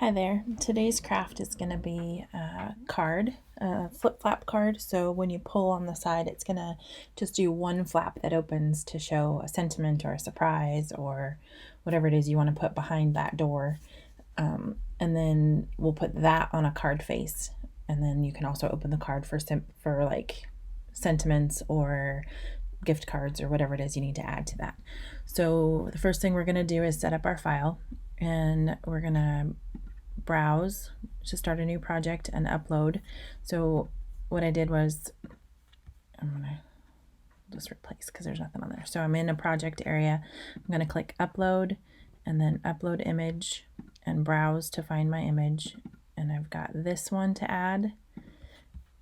Hi there. Today's craft is going to be a card, a flip-flap card. So when you pull on the side, it's going to just do one flap that opens to show a sentiment or a surprise or whatever it is you want to put behind that door. And then we'll put that on a card face. And then you can also open the card for like sentiments or gift cards or whatever it is you need to add to that. So the first thing we're going to do is set up our file, and we're going to browse to start a new project and upload. So what I did was, I'm gonna just replace because there's nothing on there. So I'm in a project area. I'm gonna click upload and then upload image and browse to find my image. And I've got this one to add.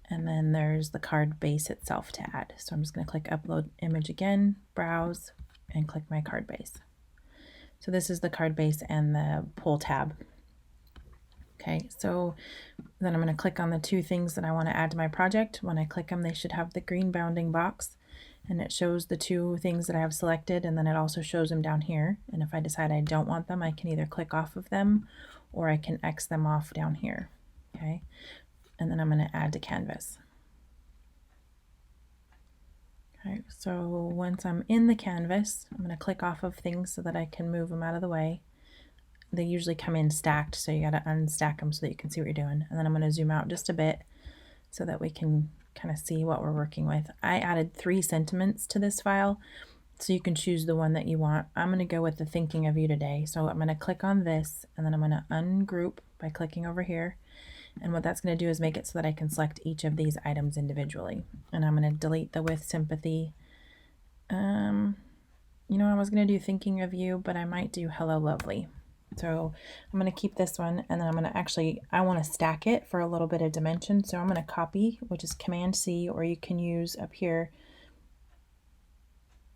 And then there's the card base itself to add. So I'm just gonna click upload image again, browse, and click my card base. So this is the card base and the pull tab. Okay, so then I'm going to click on the two things that I want to add to my project. When I click them, they should have the green bounding box, and it shows the two things that I have selected, and then it also shows them down here. And if I decide I don't want them, I can either click off of them or I can X them off down here. Okay, and then I'm going to add to canvas. Okay, so once I'm in the canvas, I'm going to click off of things so that I can move them out of the way. They usually come in stacked, so you got to unstack them so that you can see what you're doing. And then I'm going to zoom out just a bit so that we can kind of see what we're working with. I added 3 sentiments to this file, so you can choose the one that you want. I'm going to go with the thinking of you today. So I'm going to click on this, and then I'm going to ungroup by clicking over here. And what that's going to do is make it so that I can select each of these items individually. And I'm going to delete the with sympathy. I was going to do thinking of you, but I might do hello lovely. So I'm going to keep this one, and then I'm going to I want to stack it for a little bit of dimension. So I'm going to copy, which is Command C, or you can use up here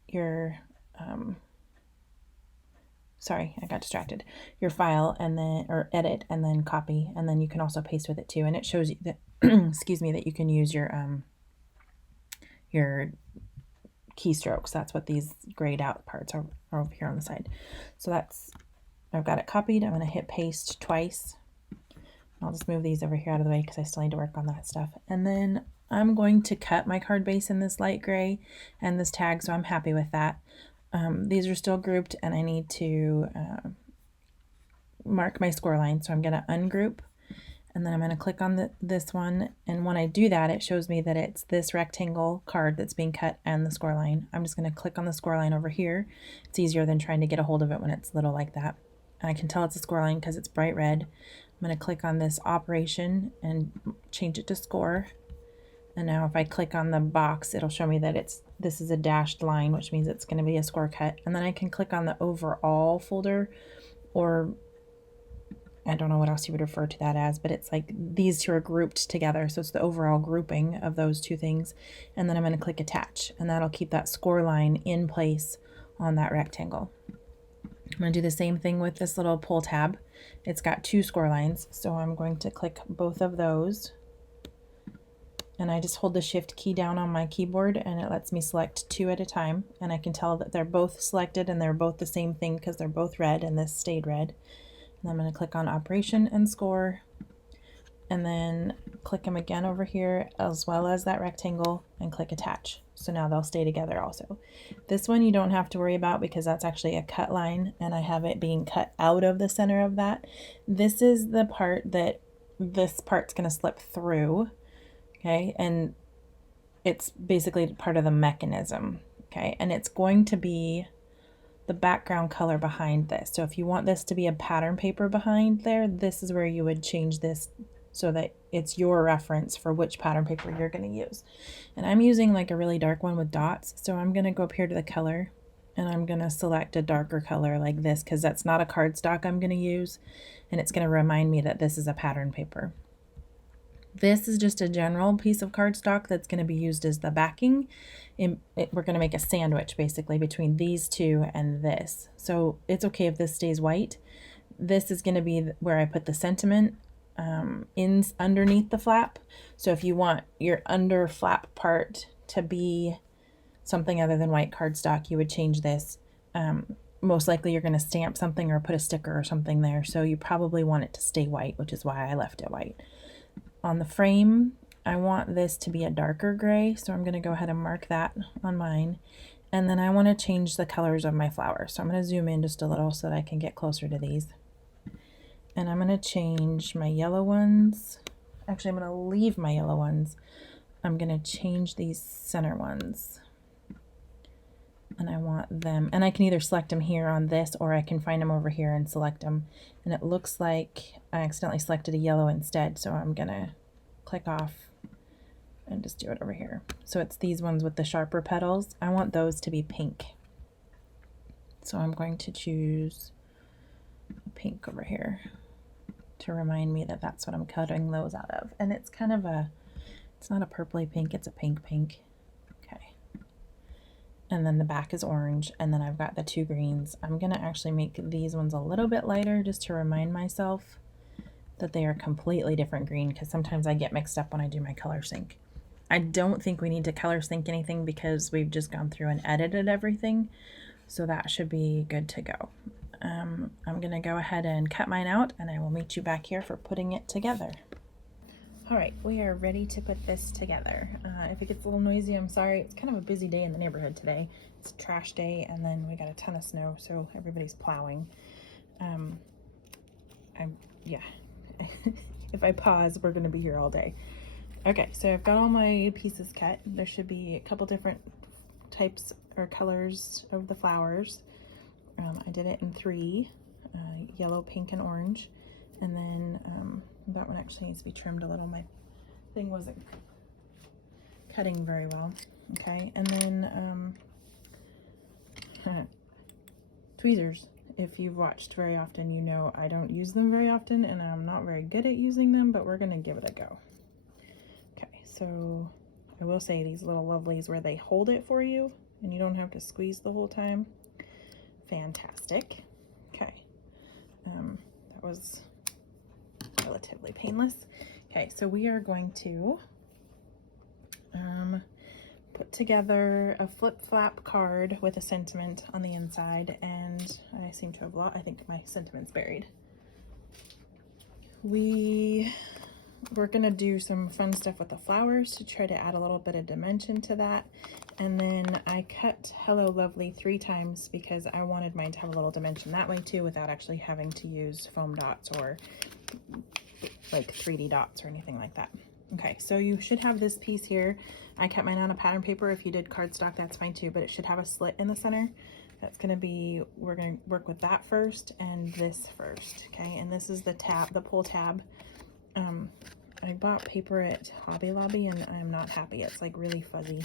your, sorry, I got distracted, your file, and then, or edit, and then copy, and then you can also paste with it too. And it shows you that, excuse me, that you can use your keystrokes. That's what these grayed out parts are over here on the side. So I've got it copied. I'm going to hit paste twice. I'll just move these over here out of the way because I still need to work on that stuff. And then I'm going to cut my card base in this light gray and this tag, so I'm happy with that. These are still grouped, and I need to mark my score line. So I'm going to ungroup, and then I'm going to click on this one. And when I do that, it shows me that it's this rectangle card that's being cut and the score line. I'm just going to click on the score line over here. It's easier than trying to get a hold of it when it's little like that. And I can tell it's a score line because it's bright red. I'm going to click on this operation and change it to score. And now if I click on the box, it'll show me that this is a dashed line, which means it's going to be a score cut. And then I can click on the overall folder, or I don't know what else you would refer to that as, but it's like these two are grouped together. So it's the overall grouping of those two things. And then I'm going to click attach, and that'll keep that score line in place on that rectangle. I'm going to do the same thing with this little pull tab. It's got 2 score lines, so I'm going to click both of those. And I just hold the shift key down on my keyboard, and it lets me select 2 at a time. And I can tell that they're both selected and they're both the same thing because they're both red, and this stayed red. And I'm going to click on operation and score, and then click them again over here as well as that rectangle, and click attach. So now they'll stay together also. This one you don't have to worry about because that's actually a cut line, and I have it being cut out of the center of that. This is the part that this part's going to slip through, okay? And it's basically part of the mechanism, okay? And it's going to be the background color behind this. So if you want this to be a pattern paper behind there, this is where you would change this so that it's your reference for which pattern paper you're going to use. And I'm using like a really dark one with dots, so I'm going to go up here to the color, and I'm going to select a darker color like this because that's not a cardstock I'm going to use, and it's going to remind me that this is a pattern paper. This is just a general piece of cardstock that's going to be used as the backing. We're going to make a sandwich basically between these two and this. So it's okay if this stays white. This is going to be where I put the sentiment in underneath the flap. So if you want your under flap part to be something other than white cardstock, you would change this. most likely you're going to stamp something or put a sticker or something there, so you probably want it to stay white, which is why I left it white. On the frame, I want this to be a darker gray, so I'm going to go ahead and mark that on mine. And then I want to change the colors of my flowers, so I'm going to zoom in just a little so that I can get closer to these. And I'm going to change my yellow ones. Actually, I'm going to leave my yellow ones. I'm going to change these center ones. And I want them, and I can either select them here on this, or I can find them over here and select them. And it looks like I accidentally selected a yellow instead, so I'm going to click off and just do it over here. So it's these ones with the sharper petals. I want those to be pink. So I'm going to choose pink over here to remind me that that's what I'm cutting those out of. And it's kind of a, it's not a purpley pink, it's a pink pink. Okay. And then the back is orange, and then I've got the two greens. I'm gonna actually make these ones a little bit lighter just to remind myself that they are completely different green, because sometimes I get mixed up when I do my color sync. I don't think we need to color sync anything because we've just gone through and edited everything, so that should be good to go. I'm gonna go ahead and cut mine out, and I will meet you back here for putting it together. All right, we are ready to put this together. If it gets a little noisy, I'm sorry. It's kind of a busy day in the neighborhood today. It's trash day, and then we got a ton of snow, so everybody's plowing. Yeah. If I pause, we're gonna be here all day. Okay, so I've got all my pieces cut. There should be a couple different types or colors of the flowers. I did it in 3, yellow, pink, and orange. And then that one actually needs to be trimmed a little. My thing wasn't cutting very well. Okay, and then tweezers. If you've watched very often, you know I don't use them very often, and I'm not very good at using them, but we're gonna give it a go. Okay, so I will say these little lovelies where they hold it for you and you don't have to squeeze the whole time. Fantastic. Okay, that was relatively painless. Okay, so we are going to put together a flip-flap card with a sentiment on the inside, and I seem to have lost, I think my sentiment's buried. We're gonna do some fun stuff with the flowers to try to add a little bit of dimension to that. And then I cut Hello Lovely 3 times because I wanted mine to have a little dimension that way too, without actually having to use foam dots or like 3D dots or anything like that. Okay, so you should have this piece here. I cut mine on a pattern paper. If you did cardstock, that's fine too, but it should have a slit in the center. That's gonna be, we're gonna work with that first and this first, okay? And this is the tab, the pull tab. I bought paper at Hobby Lobby and I'm not happy. It's like really fuzzy.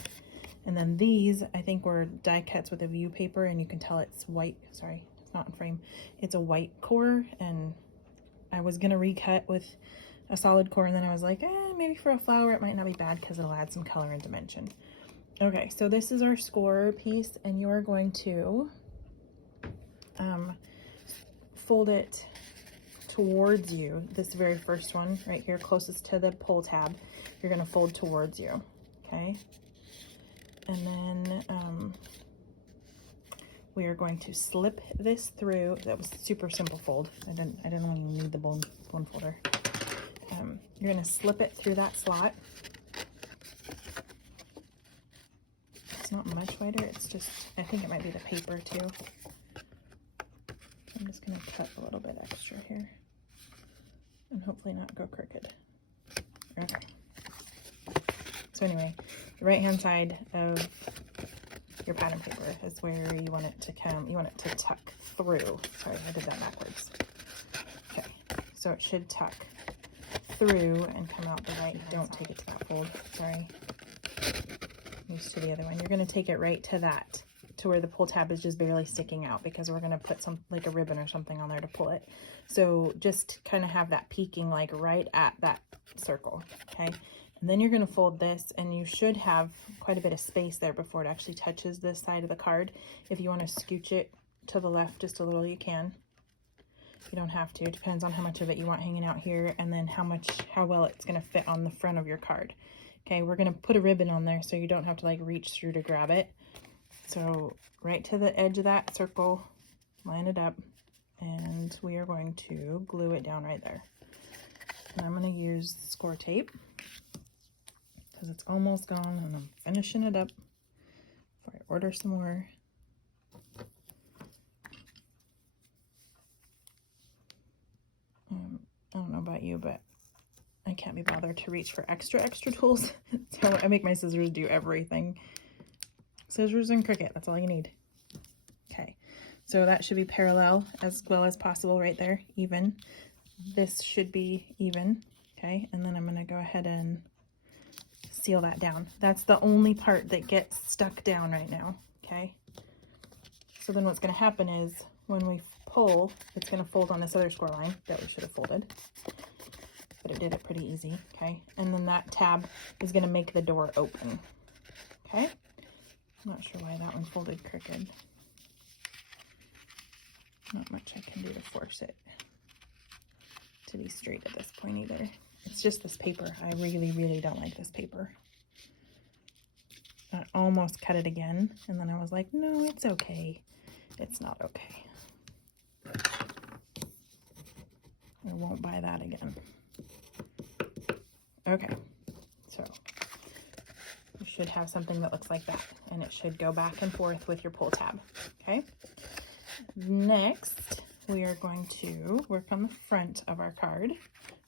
And then these, I think, were die cuts with a view paper, and you can tell it's white. Sorry, it's not in frame. It's a white core, and I was gonna recut with a solid core, and then I was like, maybe for a flower it might not be bad because it'll add some color and dimension. Okay, so this is our score piece, and you are going to fold it towards you. This very first one right here, closest to the pull tab, you're going to fold towards you. Okay, and then we are going to slip this through. That was super simple fold. I didn't even need the bone folder. You're going to slip it through that slot. It's not much wider, it's just, I think it might be the paper too. I'm just going to cut a little bit extra here and hopefully not go crooked. Okay. So anyway, the right hand side of your pattern paper is where you want it to come, you want it to tuck through. Sorry, I did that backwards. Okay, so it should tuck through and come out the right. Don't take it to that fold, sorry. Used to the other one. You're going to take it right to that, to where the pull tab is just barely sticking out, because we're going to put some, like a ribbon or something on there to pull it. So just kind of have that peeking like right at that circle, okay? And then you're going to fold this, and you should have quite a bit of space there before it actually touches this side of the card. If you want to scooch it to the left just a little, you can. You don't have to. It depends on how much of it you want hanging out here, and then how well it's going to fit on the front of your card. Okay, we're going to put a ribbon on there so you don't have to like reach through to grab it. So right to the edge of that circle, line it up, and we are going to glue it down right there. And I'm going to use score tape because it's almost gone, and I'm finishing it up before I order some more. I don't know about you, but I can't be bothered to reach for extra tools. So I make my scissors do everything. Scissors and Cricut, that's all you need. Okay, so that should be parallel as well as possible right there, even. This should be even, okay? And then I'm gonna go ahead and seal that down. That's the only part that gets stuck down right now, okay? So then what's gonna happen is when we pull, it's gonna fold on this other score line that we should have folded, but it did it pretty easy, okay? And then that tab is gonna make the door open, okay? I'm not sure why that one folded crooked. Not much I can do to force it to be straight at this point either. It's just this paper. I really don't like this paper. I almost cut it again, and then I was like, no, it's okay. It's not okay. I won't buy that again. Okay, so you should have something that looks like that, and it should go back and forth with your pull tab, okay? Next, we are going to work on the front of our card,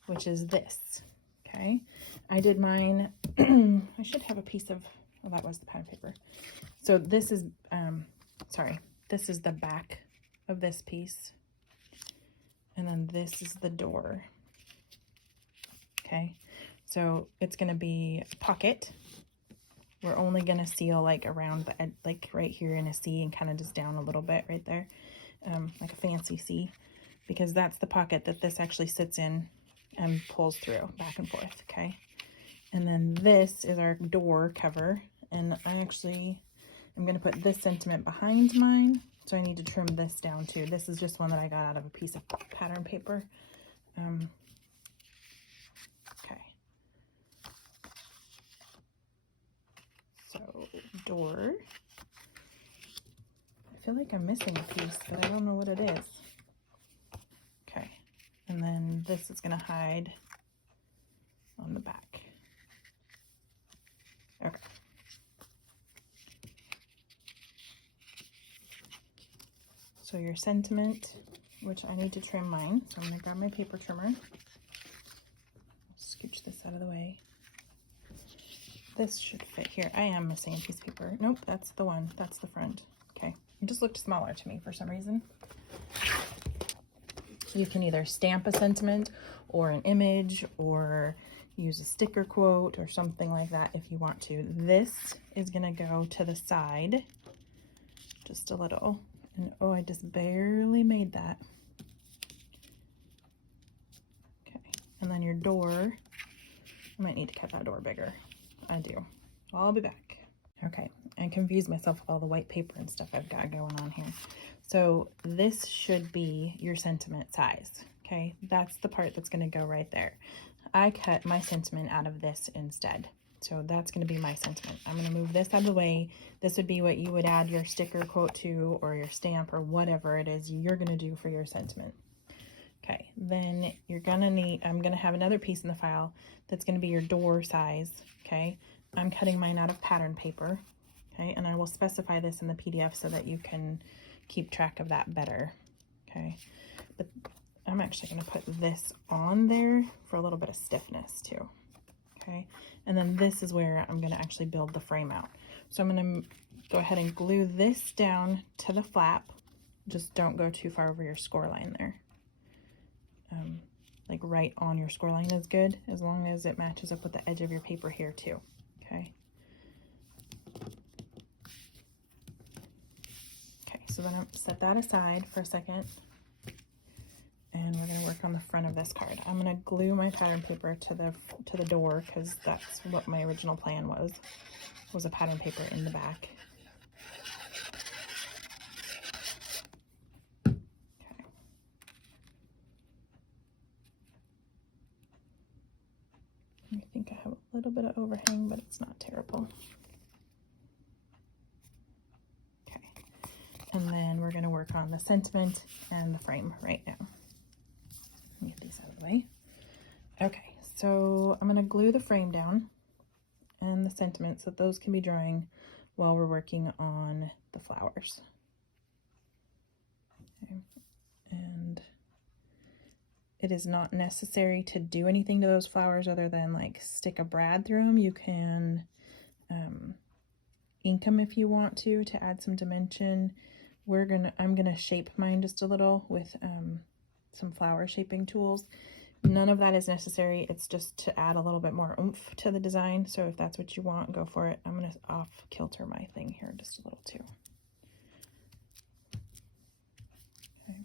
which is this, okay? I did mine, I should have a piece of, well, that was the pattern paper. So this is, this is the back of this piece, and then this is the door, okay? So it's gonna be a pocket. We're only gonna seal like around the edge, like right here in a C, and kind of just down a little bit right there, like a fancy C, because that's the pocket that this actually sits in and pulls through back and forth, okay? And then this is our door cover, and I actually am gonna put this sentiment behind mine, so I need to trim this down too. This is just one that I got out of a piece of pattern paper. Okay. So door. I feel like I'm missing a piece, but I don't know what it is. Okay, and then this is gonna hide on the back. Okay. So your sentiment, which I need to trim mine, so I'm gonna grab my paper trimmer. Scooch this out of the way. This should fit here. I am missing a piece of paper. Nope, that's the one. That's the front. Okay. It just looked smaller to me for some reason. You can either stamp a sentiment or an image or use a sticker quote or something like that if you want to. This is going to go to the side just a little. And oh, I just barely made that. Okay. And then your door, I might need to cut that door bigger. I do. I'll be back. Okay, I confused myself with all the white paper and stuff I've got going on here. So this should be your sentiment size, okay? That's the part that's gonna go right there. I cut my sentiment out of this instead. So that's gonna be my sentiment. I'm gonna move this out of the way. This would be what you would add your sticker quote to, or your stamp, or whatever it is you're gonna do for your sentiment. Okay, then you're gonna need, I'm gonna have another piece in the file that's gonna be your door size, okay? I'm cutting mine out of pattern paper, okay? And I will specify this in the PDF so that you can keep track of that better, okay? But I'm actually gonna put this on there for a little bit of stiffness too, okay? And then this is where I'm gonna actually build the frame out. So I'm gonna go ahead and glue this down to the flap. Just don't go too far over your score line there. Like right on your score line is good, as long as it matches up with the edge of your paper here too, okay? Okay, so then I'll set that aside for a second, and we're gonna work on the front of this card. I'm gonna glue my pattern paper to the door, because that's what my original plan was a pattern paper in the back. I think I have a little bit of overhang, but it's not terrible. Okay, and then we're going to work on the sentiment and the frame right now. Let me get these out of the way. Okay, so I'm going to glue the frame down and the sentiment so that those can be drying while we're working on the flowers. Okay. And it is not necessary to do anything to those flowers other than like stick a brad through them. You can ink them if you want to add some dimension. I'm gonna shape mine just a little with some flower shaping tools. None of that is necessary. It's just to add a little bit more oomph to the design. So if that's what you want, go for it. I'm gonna off kilter my thing here just a little too. Okay.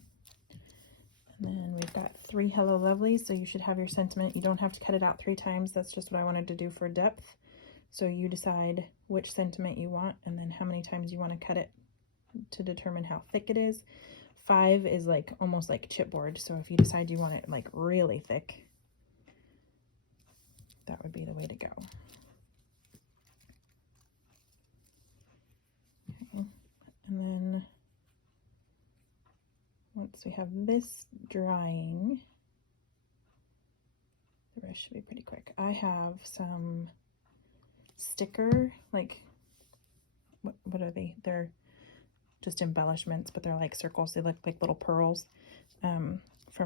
And then we've got 3 Hello Lovelies, so you should have your sentiment. You don't have to cut it out 3 times. That's just what I wanted to do for depth. So you decide which sentiment you want and then how many times you want to cut it to determine how thick it is. 5 is like almost like chipboard, so if you decide you want it like really thick, that would be the way to go. Okay. And then once we have this drying, the rest should be pretty quick. I have some sticker, like what are they? They're just embellishments, but they're like circles. They look like little pearls from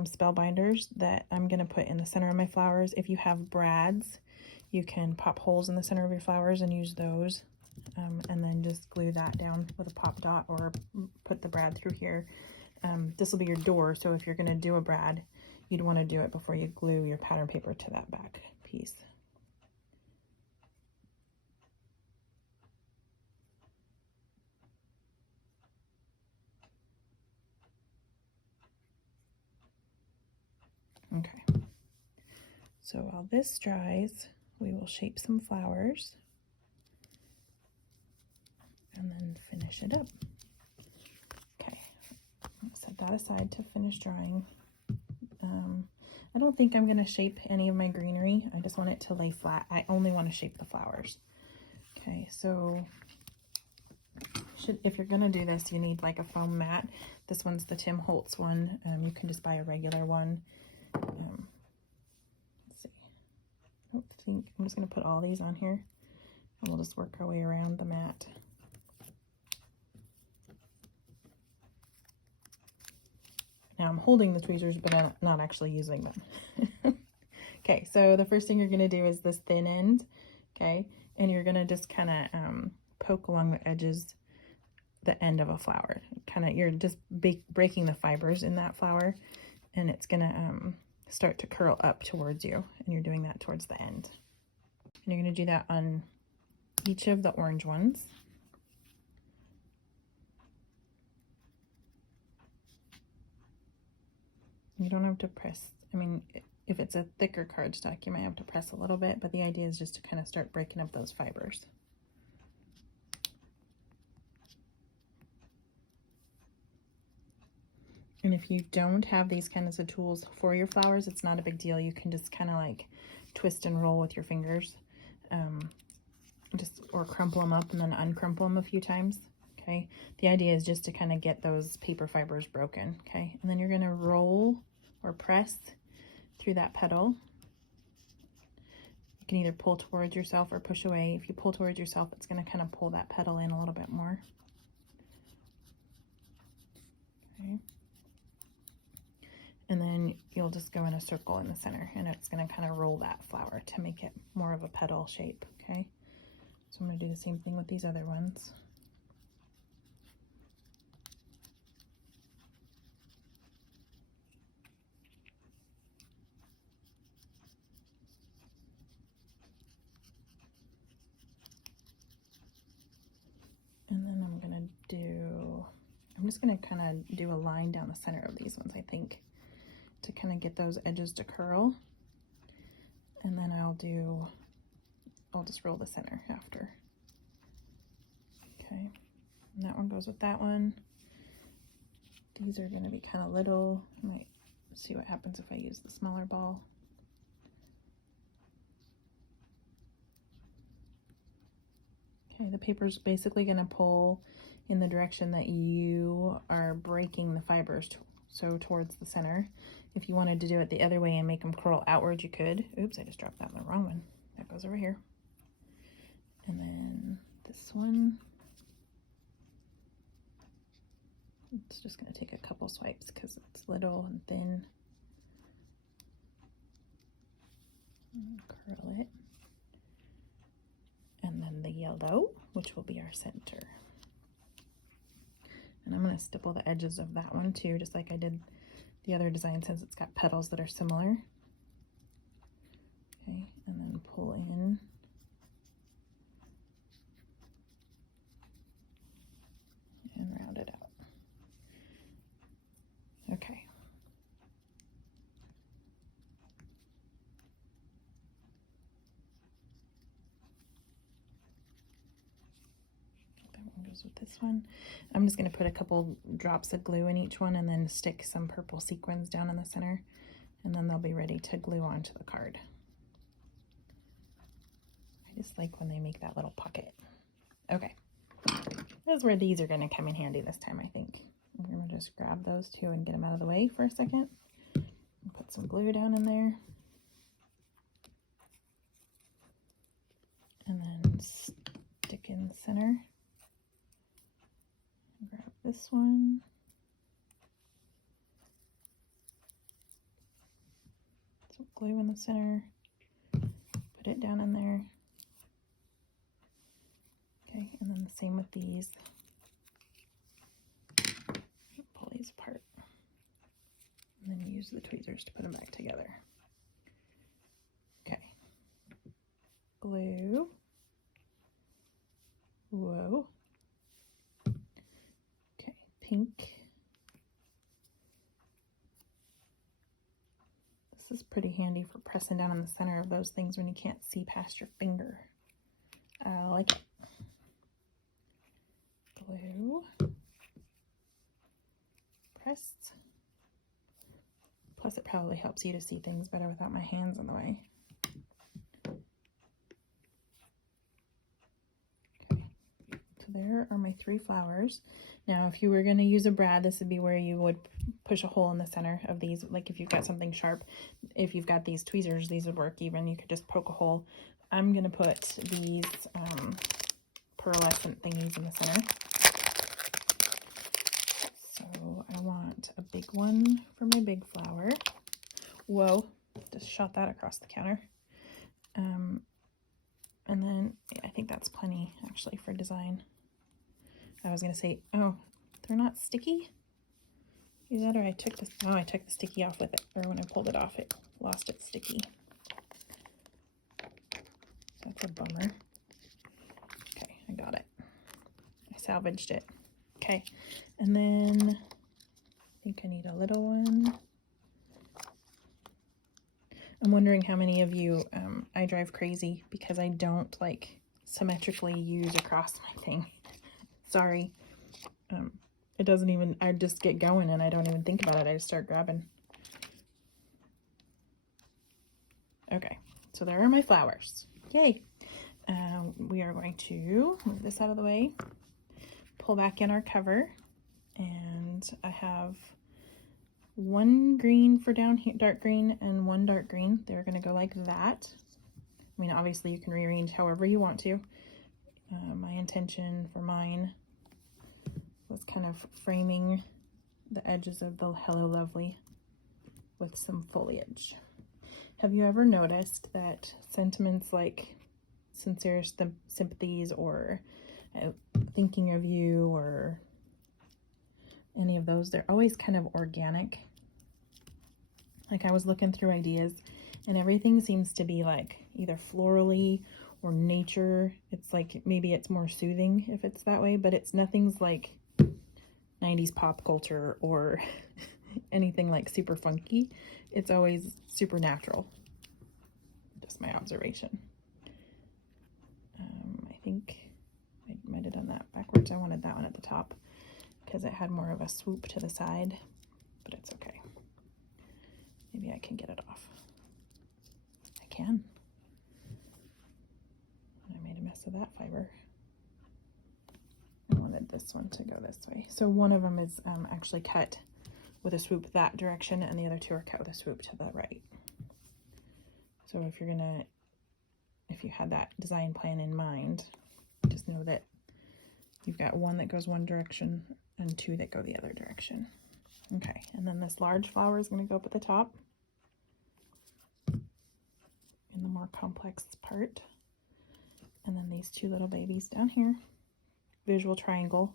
Spellbinders that I'm going to put in the center of my flowers. If you have brads, you can pop holes in the center of your flowers and use those, and then just glue that down with a pop dot or put the brad through here. This will be your door, so if you're going to do a brad, you'd want to do it before you glue your pattern paper to that back piece. Okay, so while this dries, we will shape some flowers and then finish it up. Okay, I'll set that aside to finish drying. I don't think I'm going to shape any of my greenery. I just want it to lay flat. I only want to shape the flowers. Okay, so if you're going to do this, you need like a foam mat. This one's the Tim Holtz one. You can just buy a regular one. Let's see. I don't think I'm just going to put all these on here and we'll just work our way around the mat. Now I'm holding the tweezers, but I'm not actually using them. Okay, so the first thing you're going to do is this thin end, okay? And you're going to just kind of poke along the edges, the end of a flower. You're just breaking the fibers in that flower, and it's going to start to curl up towards you, and you're doing that towards the end. And you're going to do that on each of the orange ones. You don't have to press. I mean, if it's a thicker cardstock, you might have to press a little bit, but the idea is just to kind of start breaking up those fibers. And if you don't have these kinds of tools for your flowers, it's not a big deal. You can just kind of like twist and roll with your fingers, or crumple them up and then uncrumple them a few times. Okay, the idea is just to kind of get those paper fibers broken. Okay, and then you're going to roll or press through that petal. You can either pull towards yourself or push away. If you pull towards yourself, it's going to kind of pull that petal in a little bit more. Okay, and then you'll just go in a circle in the center, and it's going to kind of roll that flower to make it more of a petal shape. Okay, so I'm going to do the same thing with these other ones. And then I'm just going to kind of do a line down the center of these ones, I think, to kind of get those edges to curl. And then I'll just roll the center after. Okay, and that one goes with that one. These are going to be kind of little. I might see what happens if I use the smaller ball. Okay, the paper's basically going to pull in the direction that you are breaking the fibers, so towards the center. If you wanted to do it the other way and make them curl outward, you could. Oops, I just dropped that in the wrong one. That goes over here. And then this one, it's just going to take a couple swipes because it's little and thin. Curl it. And then the yellow, which will be our center. And I'm going to stipple the edges of that one too, just like I did the other design, since it's got petals that are similar. Okay, and then pull in. And round it out. Okay. That one goes with this one. I'm just going to put a couple drops of glue in each one and then stick some purple sequins down in the center, and then they'll be ready to glue onto the card. I just like when they make that little pocket. Okay. That's where these are going to come in handy this time, I think. I'm going to just grab those two and get them out of the way for a second. Put some glue down in there. And then stick in the center. Grab this one. Some glue in the center. Put it down in there. Okay, and then the same with these. Pull these apart. And then use the tweezers to put them back together. Okay. Glue. Whoa. Okay, pink. This is pretty handy for pressing down on the center of those things when you can't see past your finger. I like it. Glue. Press. Plus it probably helps you to see things better without my hands in the way. Okay, so there are my 3 flowers. Now if you were going to use a brad, this would be where you would push a hole in the center of these. Like if you've got something sharp, if you've got these tweezers, these would work even. You could just poke a hole. I'm going to put these pearlescent thingies in the center. So I want a big one for my big flower. Whoa, just shot that across the counter. And then I think that's plenty actually for design. I was going to say, oh, they're not sticky? Is that, or I took this, oh, I took the sticky off with it, or when I pulled it off, it lost its sticky. That's a bummer. Okay, I got it. I salvaged it. Okay, and then I think I need a little one. I'm wondering how many of you, I drive crazy because I don't like symmetrically use across my thing. Sorry. It doesn't even, I just get going and I don't even think about it. I just start grabbing. Okay, so there are my flowers. Yay. We are going to move this out of the way, pull back in our cover, and I have 1 green for down here, dark green, and 1 dark green. They're going to go like that. I mean, obviously you can rearrange however you want to. My intention for mine was kind of framing the edges of the Hello Lovely with some foliage. Have you ever noticed that sentiments like sincerest sympathies or thinking of you or any of those, they're always kind of organic? Like I was looking through ideas and everything seems to be like either florally or nature. It's like maybe it's more soothing if it's that way, but it's nothing's like 90s pop culture or anything like super funky. It's always super natural. Just my observation. I think I might have done that backwards. I wanted that one at the top because it had more of a swoop to the side, but it's okay. Maybe I can get it off. I can. I made a mess of that fiber. I wanted this this one to go this way. So one of them is actually cut with a swoop that direction, and the other two are cut with a swoop to the right. So if you had that design plan in mind, just know that you've got one that goes one direction and two that go the other direction. Okay, and then this large flower is going to go up at the top in the more complex part. And then these two little babies down here. Visual triangle,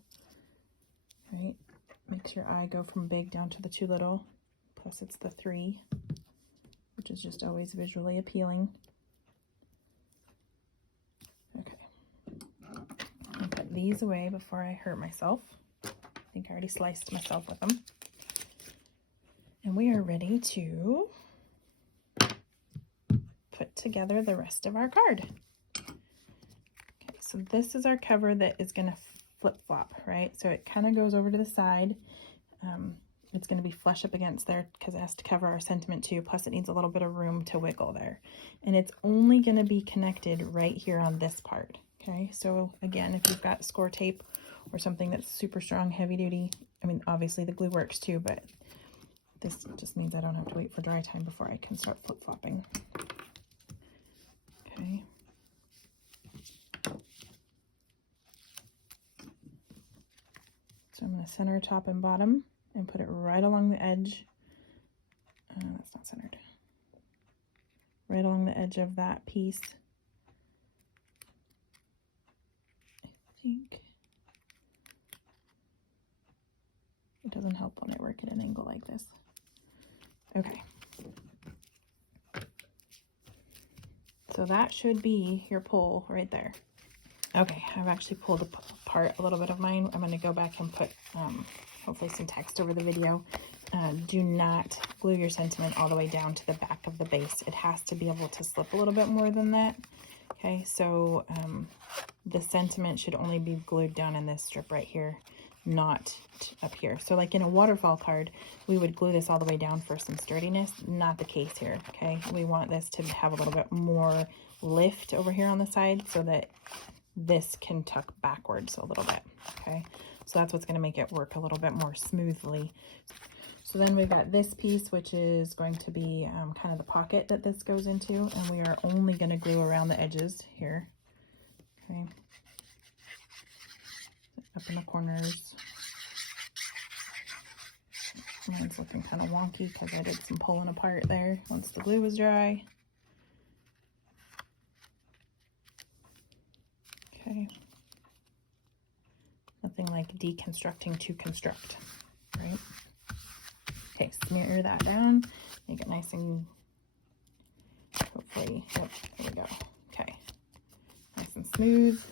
right? Makes your eye go from big down to the two little, plus it's the 3, which is just always visually appealing. Okay, I'll put these away before I hurt myself. I think I already sliced myself with them. And we are ready to put together the rest of our card. Okay, so this is our cover that is going to flip-flop, right? So it kind of goes over to the side. It's going to be flush up against there because it has to cover our sentiment too, plus it needs a little bit of room to wiggle there. And it's only going to be connected right here on this part, okay? So again, if you've got score tape or something that's super strong, heavy duty, I mean, obviously the glue works too, but this just means I don't have to wait for dry time before I can start flip-flopping. Okay. So I'm going to center top and bottom and put it right along the edge. That's not centered. Right along the edge of that piece. I think it doesn't help when I work at an angle like this. Okay. So that should be your pole right there. Okay, I've actually pulled apart a little bit of mine. I'm going to go back and put hopefully some text over the video. Do not glue your sentiment all the way down to the back of the base. It has to be able to slip a little bit more than that. Okay, so the sentiment should only be glued down in this strip right here, not up here. So like in a waterfall card, we would glue this all the way down for some sturdiness. Not the case here, okay? We want this to have a little bit more lift over here on the side so that this can tuck backwards a little bit, okay? So that's what's going to make it work a little bit more smoothly. So then we've got this piece, which is going to be kind of the pocket that this goes into, and we are only going to glue around the edges here, okay? Up in the corners. Mine's looking kind of wonky because I did some pulling apart there once the glue was dry. Okay. Nothing like deconstructing to construct, right? Okay, smear that down, make it nice and hopefully, yep, there we go. Okay, nice and smooth,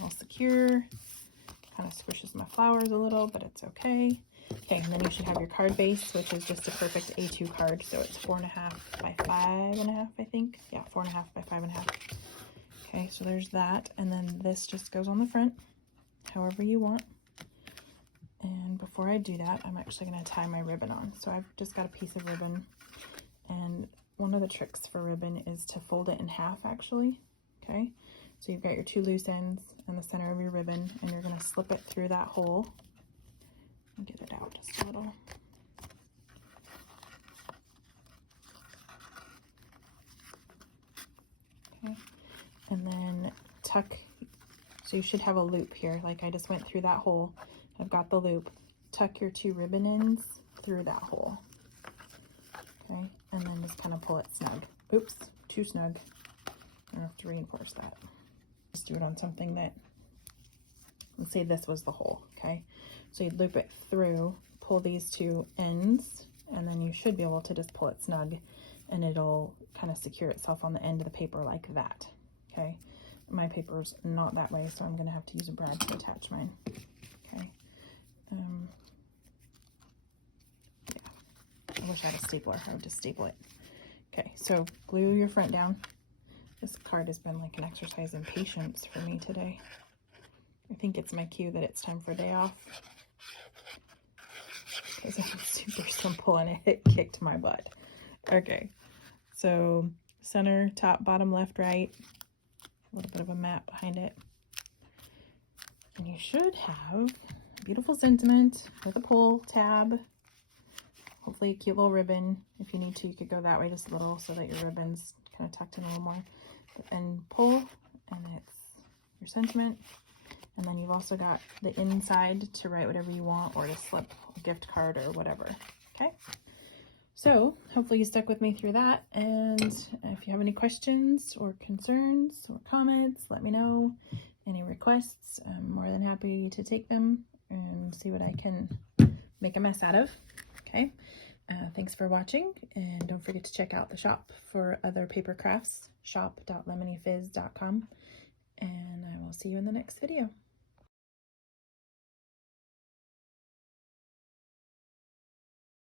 all secure. Kind of squishes my flowers a little, but it's okay. Okay, and then you should have your card base, which is just a perfect A2 card. So it's 4.5 by 5.5, I think. Yeah, 4.5 by 5.5. Okay, so there's that. And then this just goes on the front, however you want. And before I do that, I'm actually going to tie my ribbon on. So I've just got a piece of ribbon. And one of the tricks for ribbon is to fold it in half, actually. Okay, so you've got your 2 loose ends in the center of your ribbon, and you're going to slip it through that hole. Get it out just a little. Okay, and then tuck. So you should have a loop here, like I just went through that hole. I've got the loop. Tuck your 2 ribbon ends through that hole. Okay, and then just kind of pull it snug. Oops, too snug. I have to reinforce that. Just do it on something that, let's say this was the hole, okay? So you'd loop it through, pull these 2 ends, and then you should be able to just pull it snug, and it'll kind of secure itself on the end of the paper like that, okay? My paper's not that way, so I'm going to have to use a brad to attach mine, okay? Yeah, I wish I had a stapler. I would just staple it. Okay, so glue your front down. This card has been like an exercise in patience for me today. I think it's my cue that it's time for a day off. Because it was super simple and it kicked my butt. Okay, so center, top, bottom, left, right. A little bit of a map behind it. And you should have a beautiful sentiment with a pull tab. Hopefully a cute little ribbon. If you need to, you could go that way just a little so that your ribbon's kind of tucked in a little more. And pull, and it's your sentiment. And then you've also got the inside to write whatever you want, or to slip a gift card or whatever. Okay. So hopefully you stuck with me through that. And if you have any questions or concerns or comments, let me know. Any requests, I'm more than happy to take them and see what I can make a mess out of. Okay. Thanks for watching, and don't forget to check out the shop for other paper crafts, shop.lemonyfizz.com, and I will see you in the next video.